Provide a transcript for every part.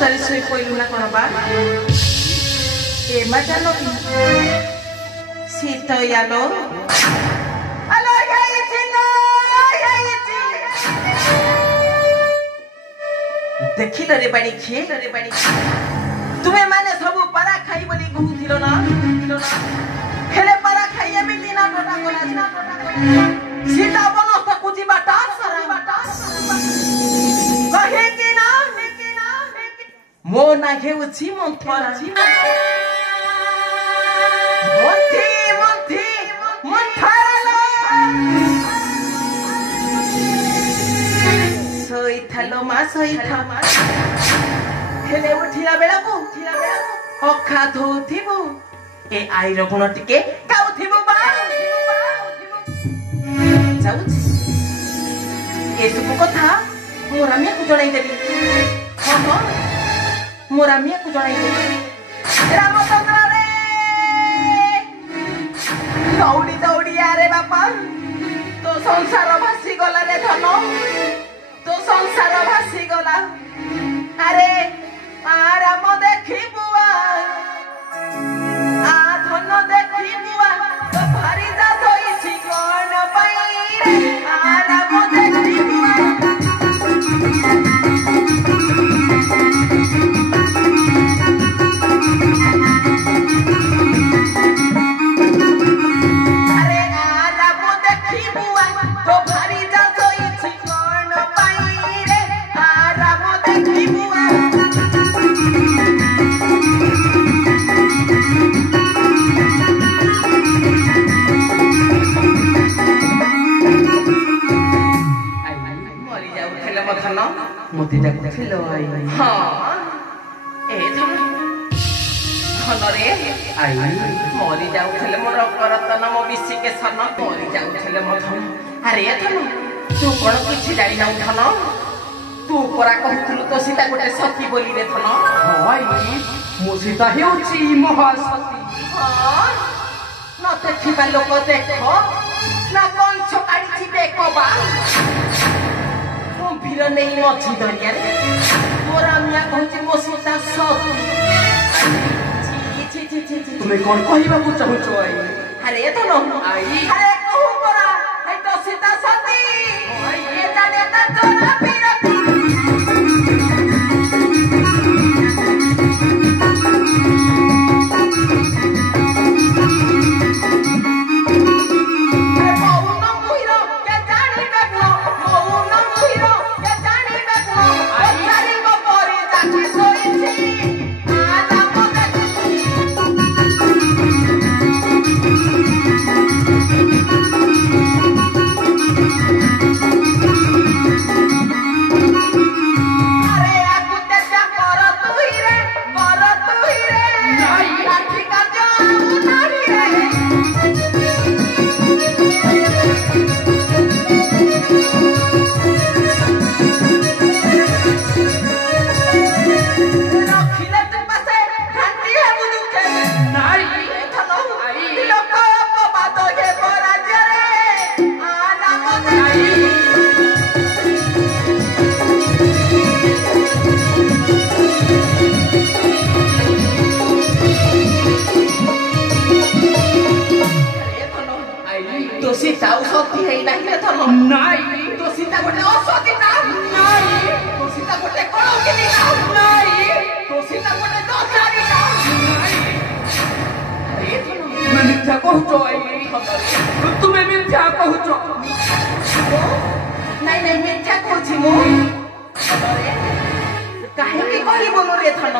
ଅବସ୍ଥାରେ ଶୋଇ ପଇଲୁ ନା କଣ ବା ଏମା ଜାନ କି ଶୀତ ଆଲୋ ଆଲୋ ଦେଖିଲ ରେ ବାଣୀ ଖିଏଲ ରେ ବାଣୀ ତୁମେ ମାନେ ସବୁ ପାରା ଖାଇ ବୋଲି କହୁଥିଲ ନା ହେଲେ ପାରା ଖାଇ ଏମିତି ନା ଟଟା ଗଲା ସୀତା ବନସ୍ତକୁ ଯିବାଟା କହେକି ନା ମୋ ନା ହେଉଛି ମନ୍ଥରା ଶୋଇଥାଲ ମା ଶୋଇଥା ହେଲେ ଉଠିଲା ବେଳକୁ ଅଖା ଧୋଉଥିବୁ ଏ ଆଇର ଗୁଣ ଟିକେ ଗାଉଥିବୁ ଯାଉଛି ଏସବୁ କଥା ମୋ ରାମିଆକୁ ଜଣାଇଦେବି ହଁ ମୋ ରାମିଆକୁ ଜଣାଇଦେବି ରାମଚନ୍ଦ୍ର ରେ ଦୌଡ଼ି ଦୌଡ଼ି ଆରେ ବାପା ତୋ ସଂସାର ଭାସି ଗଲା ରେ ଧନ ତୋ ସଂସାର ଭାସି ଗଲା ଆରେ ରାମ ଦେଖିବୁ ଆ ଧନ ଦେଖିବୁ ତୋ ଭାରି ଦାସ ହେଇଛି କଣ ପାଇଁ ରାମ ଦେଖିବୁ মতে ডাকুছিল আই হ্যাঁ এ ধনরে আই মরি যাউଥିଲେ ମୋର କରତନ ମୋ ବିଶିକେ ସନ ମରି ଯାଉଥିଲେ ମୋ ଧନ ଆରେ ଧନ ତୁ କଣ କିଛି ଜାଣି ନାଉ ଧନ ତୁ ପରା କହୁଥିଲୁ ତ ସୀତା ଗୋଟେ ସତୀ ବୋଲି ରେ ଧନ ହଁ ମୋ ସୀତା ହେଉଛି ମହାସତୀ ହଁ ନ ଦେଖିବା ଲୋକ ଦେଖ ନା କଇଁଛ କାଢିଛି ଦେଖ ବା গম্ভীর নেই মঝি দরিয়ারে তোর আমিয়া কହୁଛି ମୋ ସୀତା ସତୀ তুমি কোন কহিବାକୁ চাହୁଛ আই আরে ধন আরে কহু পরা এই তো সীতা সতী এ জানে তা তোরা বিরতি তুমি মিথ্যা কହୁଛ ନାଇଁ ନାଇଁ ମିଥ୍ୟା କହୁଛି ମୁଁ କାହିଁକି କହିବୁନୁ ରେ ଧନ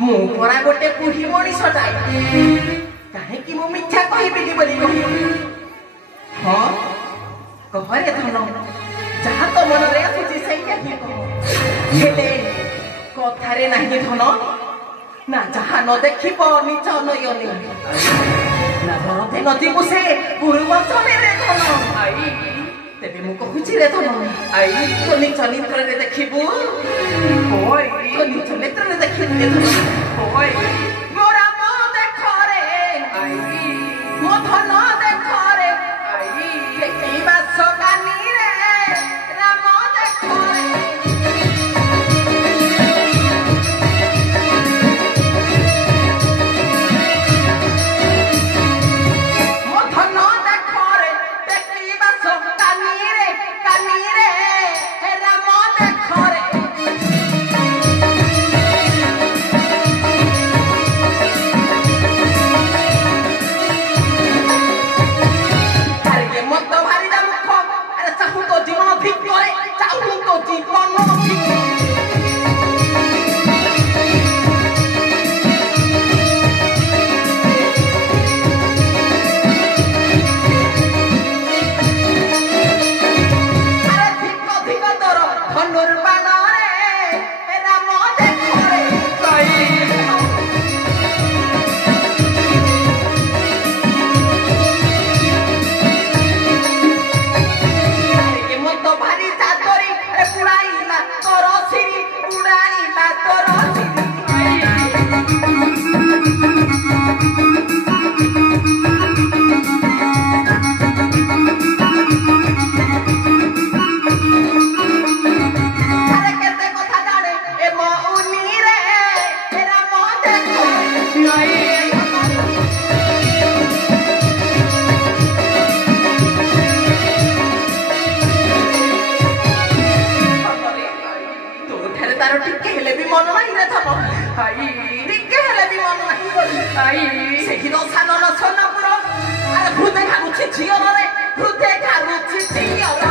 ମୁଁ ପରା ଗୋଟେ ବୁଢୀ ମଣିଷଟା କାହିଁକି ମୁଁ ମିଥ୍ୟା କହିବିନି ବୋଲି କହିବି ହଁ କହରେ ଧନ ଯାହା ତ ମନରେ ଆସୁଛି ସେଇଟା ହିଁ କହ ହେଲେ କଥାରେ ନାହିଁ ଧନ ନା ଯାହା ନ ଦେଖିବ ନିଜ ନୟନେ ନା ଧରତେ ନ ଯିବୁ ସେ ଗୁରୁ ବଚନରେ ଧନ ତେବେ ମୁଁ କହୁଛି ରେ ଧନ ତୋ ନିଜ ନେତ୍ରରେ ଦେଖିବୁ ତୋ ନିଜ ନେତ୍ରରେ ଦେଖିବୁ ରେ ଧନ ମୋ ରାମ ଦେଖରେ ମୋ ଧନ ଦେଖରେ ଦେଖିବା ସଗାନୀରେ ରାମ ଦେଖରେ ଏଠାରେ ତାର ଟିକେ ହେଲେ ବି ମନ ନାହିଁ ରେ ଧନ ଟିକେ ହେଲେ ବି ମନ ନାହିଁ ସେଠି ତ ସାନ ସୋନପୁର ଆରେ ହୃଦୟ ଘାରୁଛି ଝିଅରେ ହୃଦୟ ଘାରୁଛି ଝିଅର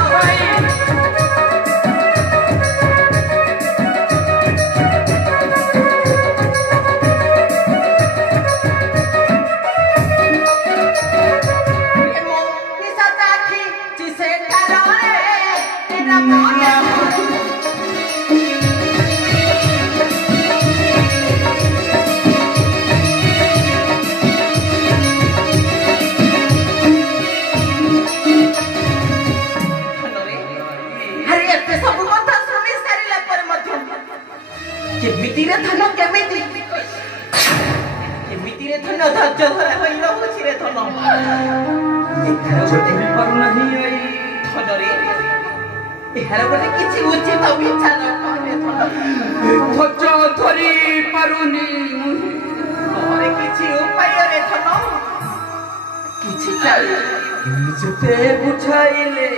କେମିତିରେ ଧନ କେମିତିରେ ଧନ ଧୈର୍ଯ୍ୟ ଧରା ହୋଇ ରହୁଛି ରେ ଧନ ଧନରେ ଏହାର ଗୋଟେ କିଛି ଉଚିତ ବିଚାର କରେ ଧନ ଧୈର୍ଯ୍ୟ ଧରି ପାରୁନି ଘରେ କିଛି ଉପାୟରେ ଧନ କିଛି ଚାଲି ଯେତେ ବୁଝାଇଲେ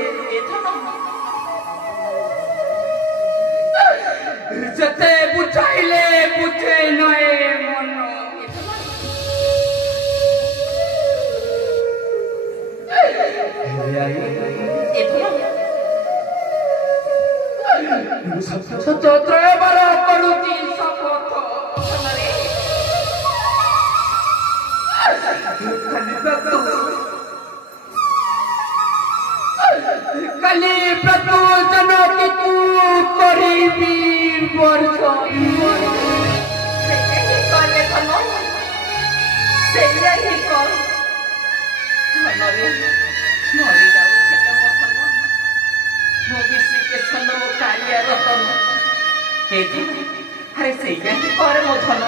ଯେତେ ବୁଝାଇଲେ ବୁଝେ ନଏ ମନ ସତ ତ୍ରୟବାର କରୁଛି ଶପଥ କାଲି ପ୍ରତ୍ୟୁଜନ କିନ୍ତୁ କରିବି ବର୍ଷ କଲେ ଧନ ସେଇଆ ହିଁ କର ଧନରେ ମରି ଯାଉଥିଲେ ମୋ ଧନ ମୋ ବିଶ୍ବିକେଶନ ମୋ କାଳିଆ ରତନ ଆରେ ସେଇଆ ହିଁ କରେ ମୋ ଧନ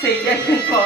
ସେଇଆ ହିଁ କର